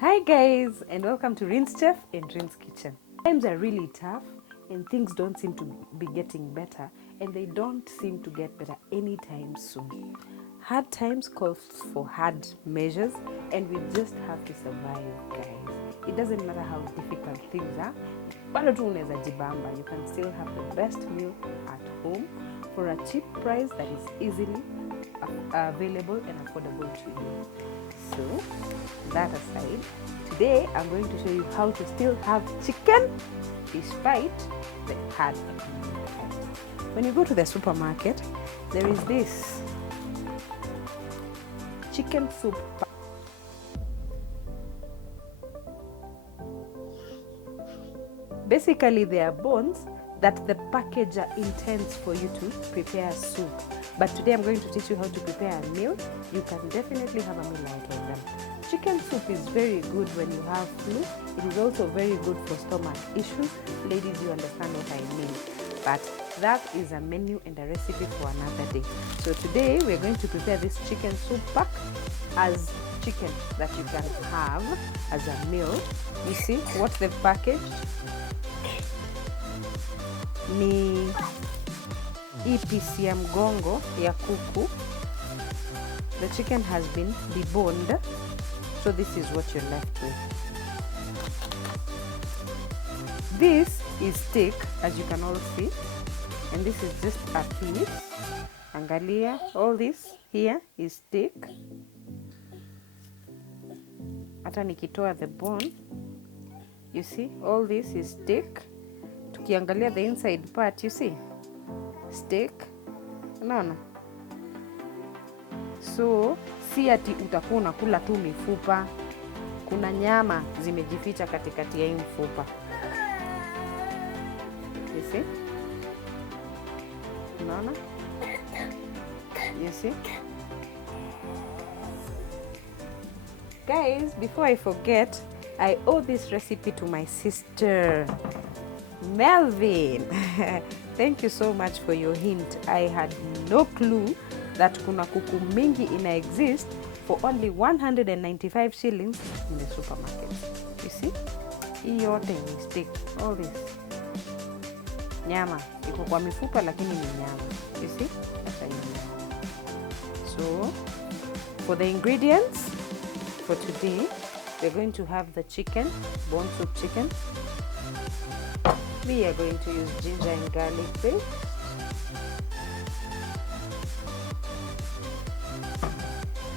Hi guys, and welcome to Rinschef and Rin's Kitchen. Times are really tough and things don't seem to be getting better, and they don't seem to get better anytime soon. Hard times call for hard measures, and we just have to survive, guys. It doesn't matter how difficult things are, bado tu unaweza jibamba. You can still have the best meal at home for a cheap price that is easily available and affordable to you. So, that aside, today I'm going to show you how to still have chicken despite the hard economic times. When you go to the supermarket, there is this chicken soup pack. Basically, they are bones that the packager intends for you to prepare soup. But today I'm going to teach you how to prepare a meal. You can definitely have a meal out of them. Chicken soup is very good when you have flu. It is also very good for stomach issues. Ladies, you understand what I mean. But that is a menu and a recipe for another day. So today we're going to prepare this chicken soup pack as chicken that you can have as a meal. You see what they've packaged? Ni hii piece ya mgongo ya kuku. The chicken has been deboned, so this is what you're left with. This is steak, as you can all see, and this is just a piece. Angalia, all this here is steak. Hata nikitoa the bone, you see, all this is steak. Tukiangalia the inside part, you see, steak. Unaona? So, si ati utakuwa unakula tu mifupa. Kuna nyama zimejificha katikati ya hii mfupa. You see? Unaona? You see? Guys, before I forget, I owe this recipe to my sister, Melvin. Thank you so much for your hint. I had no clue that kuna kuku mingi ina exist for only 195 shillings in the supermarket. You see? Hii yote ni steak. All this. Nyama. Iko kwa mifupa lakini ni nyama. You see? That's a nyama. So, for the ingredients for today, we're going to have the chicken, bone soup chicken. We are going to use ginger and garlic paste.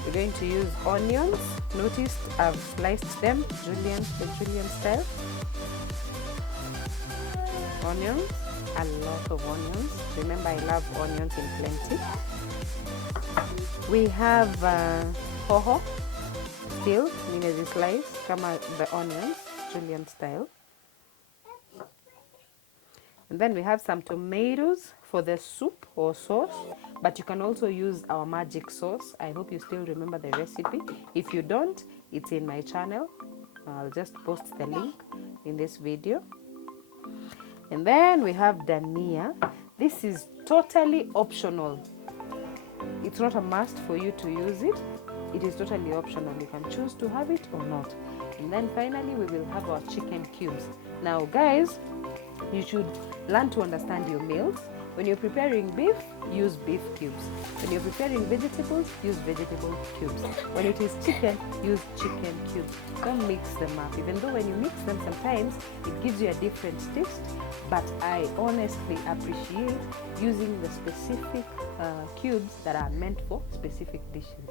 We're going to use onions. Notice I've sliced them, the julienne style. Onions, a lot of onions. Remember, I love onions in plenty. We have hoho, still, nimezi slice, kama the onions, julienne style. And then we have some tomatoes for the soup or sauce, but you can also use our magic sauce. I hope you still remember the recipe. If you don't, it's in my channel. I'll just post the link in this video. And then we have dania. This is totally optional. It's not a must for you to use it. It is totally optional. You can choose to have it or not. And then finally, we will have our chicken cubes. Now, guys, you should learn to understand your meals. When you're preparing beef, use beef cubes. When you're preparing vegetables, use vegetable cubes. When it is chicken, use chicken cubes. Don't mix them up. Even though when you mix them, sometimes it gives you a different taste. But I honestly appreciate using the specific cubes that are meant for specific dishes.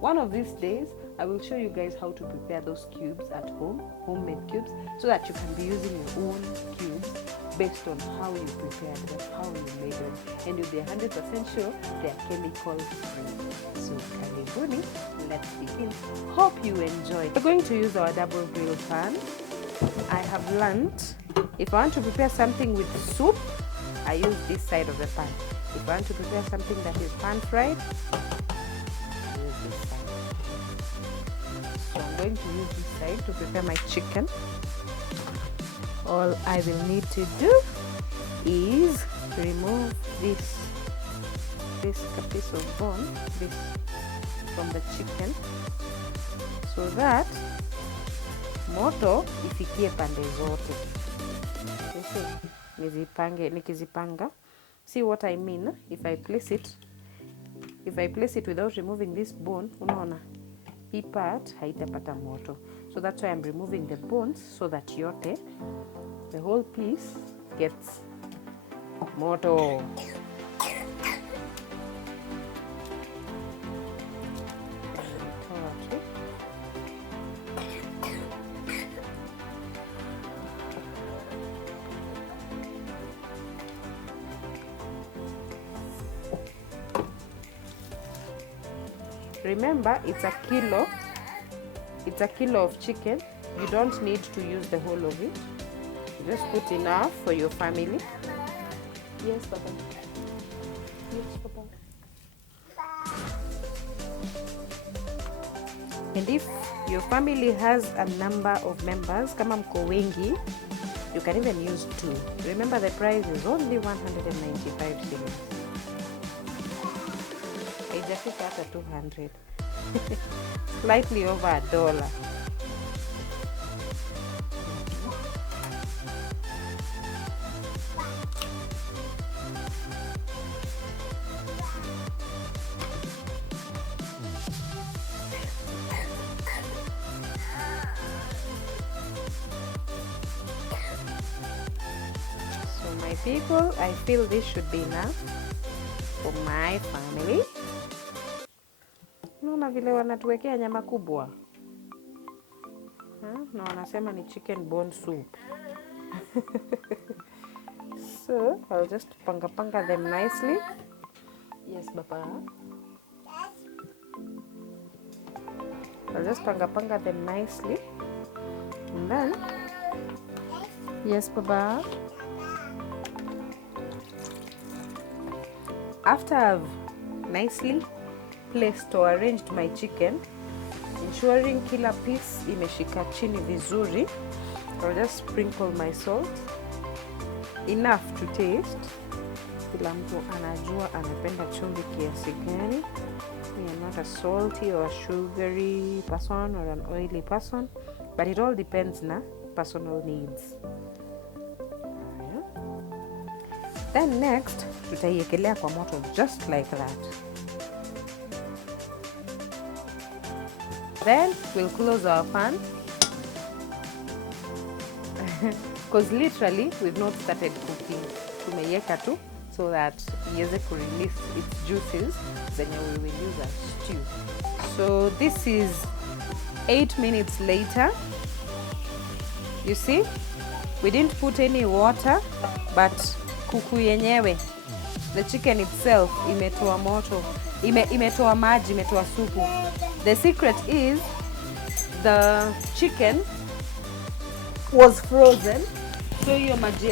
One of these days, I will show you guys how to prepare those cubes at home, homemade cubes, so that you can be using your own cubes based on how you prepared them, how you made them, and you'll be 100% sure they're chemical free. So, karibuni, let's begin. Hope you enjoy. We're going to use our double grill pan. I have learned, if I want to prepare something with soup, I use this side of the pan. If I want to prepare something that is pan fried, so I'm going to use this side to prepare my chicken. All I will need to do is remove this piece of bone, this from the chicken, so that moto ifikie pande zote. Nikizipanga, see what I mean? If I place it without removing this bone, unaona hii part haitapata moto. So that's why I'm removing the bones, so that yote, the whole piece gets moto. Remember, it's a kilo of chicken. You don't need to use the whole of it. Just put enough for your family. Yes, Papa. Yes, Papa. And if your family has a number of members, kama mko wengi, you can even use 2. Remember, the price is only 195 shillings. Haijafika hata 200. Slightly over $1. So my people, I feel this should be enough for my family. Unaona vile wanatuwekea nyama kubwa, na wanasema ni chicken bone soup. So I'll just panga them nicely. Yes, Papa. I'll just panga them nicely, and then, yes, Papa. After I've nicely placed or arranged my chicken, ensuring kila piece imeshika chini vizuri, I'll just sprinkle my salt, enough to taste. Kila mtu anajua anapenda chumvi kiasi gani. I'm not a salty or a sugary person or an oily person, but it all depends na personal needs. Then next, tutaiekelea kwa moto just like that. Then we'll close our pan, because literally we've not started cooking. Tumeiweka tu so that iweze ku release its juices, then we will use as stew. So this is 8 minutes later. You see, we didn't put any water, but kuku yenyewe, the chicken itself, imetoa moto, imetoa maji, imetoa supu. The secret is the chicken was frozen, so hiyo maji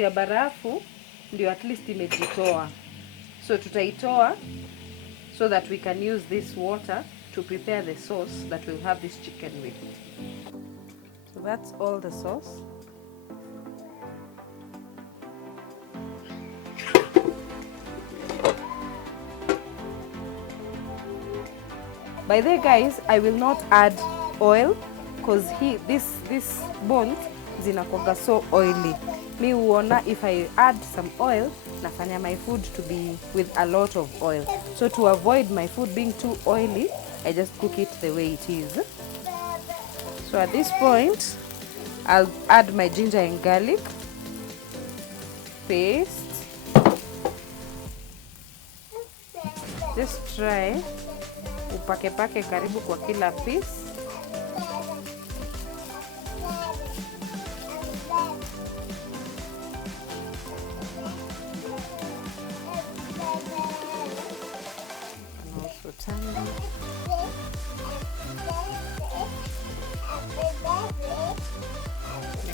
ya barafu, ndio at least imejitoa. So tutaitoa so that we can use this water to prepare the sauce that we'll have this chicken with. So that's all the sauce. By the way, guys, I will not add oil because this bones zinakuwa so oily. Mi huona if I add some oil, nafanya my food to be with a lot of oil. So to avoid my food being too oily, I just cook it the way it is. So at this point, I'll add my ginger and garlic paste. Just try upake karibu kwa kila piece. Also tender.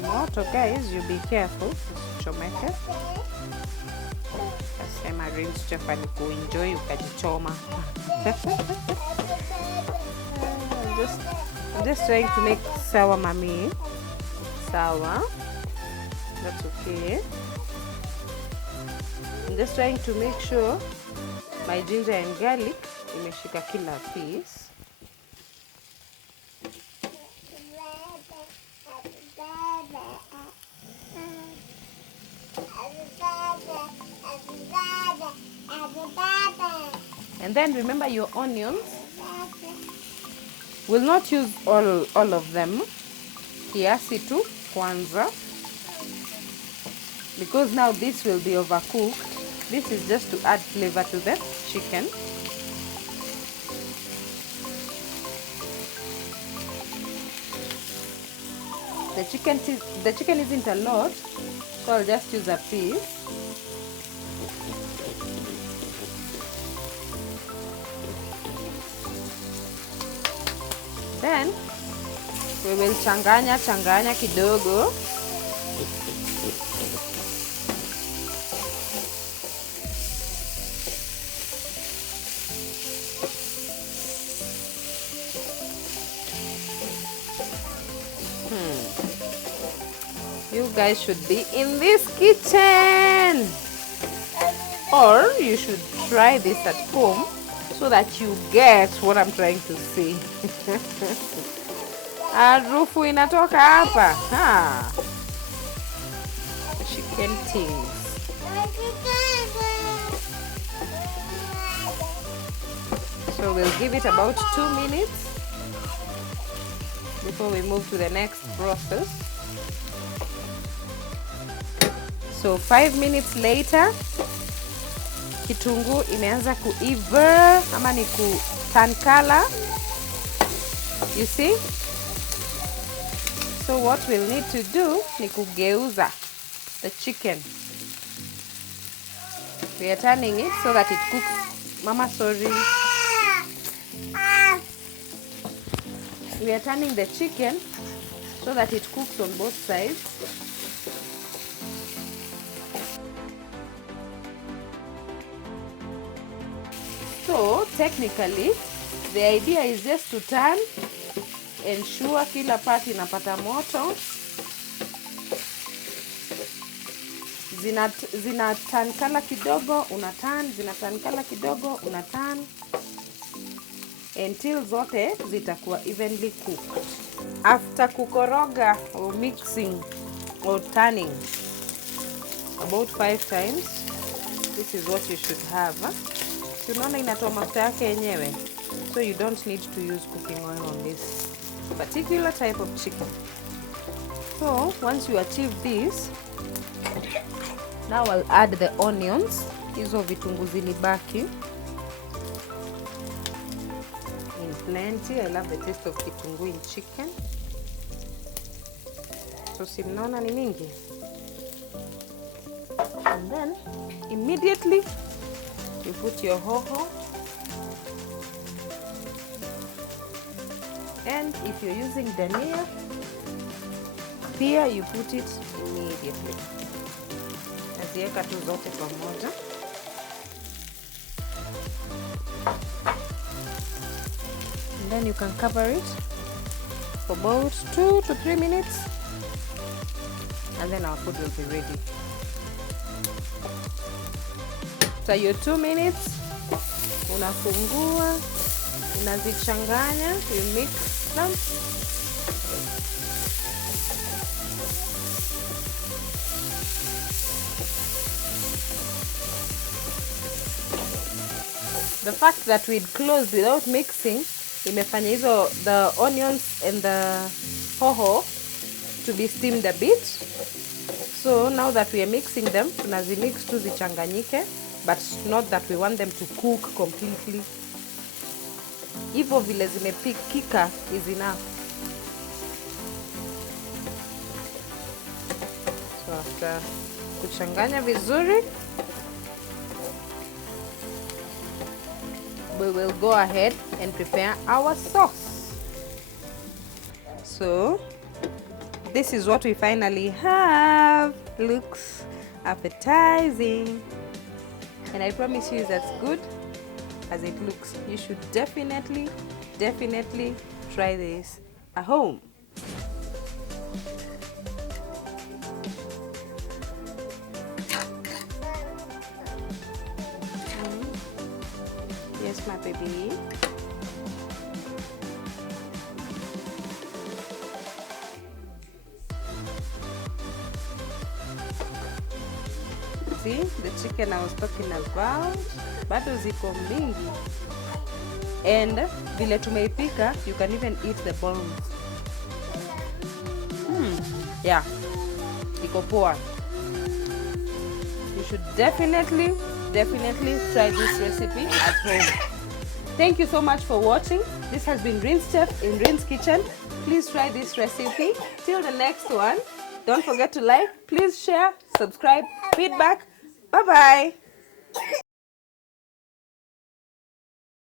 Moto, guys, you be careful. Chomeke. Asema Rinschef alikuenjoy ukajichoma. I'm just trying to make sour mami. Sour. That's okay. I'm just trying to make sure my ginger and garlic imeshika kila piece. And then remember your onions. Will not use all of them. Kiasi tu kwanza. Because now this will be overcooked. This is just to add flavor to the chicken. The chicken isn't a lot, so I'll just use a piece. Then we will changanya kidogo. You guys should be in this kitchen, or you should try this at home so that you get what I'm trying to say. Harufu inatoka hapa. Chicken things. So we'll give it about 2 minutes before we move to the next process. So 5 minutes later, kitunguu imeanza kuiva ama ni ku turn color. You see? So what we'll need to do ni kugeuza the chicken. We are turning it so that it cooks. Mama, sorry. We are turning the chicken so that it cooks on both sides. So technically, the idea is just to turn, ensure kila part inapata moto. Zina turn color kidogo, una turn, zina turn color kidogo, una turn, until zote zitakuwa evenly cooked. After kukoroga or mixing or turning about 5 times, this is what you should have. Tunaona inatoa mafuta yake yenyewe, so you don't need to use cooking oil on this particular type of chicken. So once you achieve this, now I'll add the onions. Hizo vitunguu zilibaki in plenty. I love the taste of kitunguu in chicken. So simnaona ni mingi. And then immediately you put your hoho, and if you're using dania, pia you put it immediately. Naziweka tu zote pamoja. And then you can cover it for about 2 to 3 minutes, and then our food will be ready. After your 2 minutes, unafungua, unazichanganya, you mix them. The fact that we'd closed without mixing, imefanya hizo the onions and the hoho to be steamed a bit. So now that we are mixing them, tunazimix tu zichanganyike, but not that we want them to cook completely. Hivyo vile zimepikika is enough. So after kuchanganya vizuri, we will go ahead and prepare our sauce. So this is what we finally have. Looks appetizing, and I promise you it's as good as it looks. You should definitely try this at home. this, my baby. See, the chicken I was talking about, bado ziko mingi. And vile tumeipika, you can even eat the bones. Yeah, iko poa. You should definitely try this recipe at home. Thank you so much for watching. This has been Rinschef in Rin's Kitchen. Please try this recipe. Till the next one, don't forget to like, please share, subscribe, feedback. Bye-bye.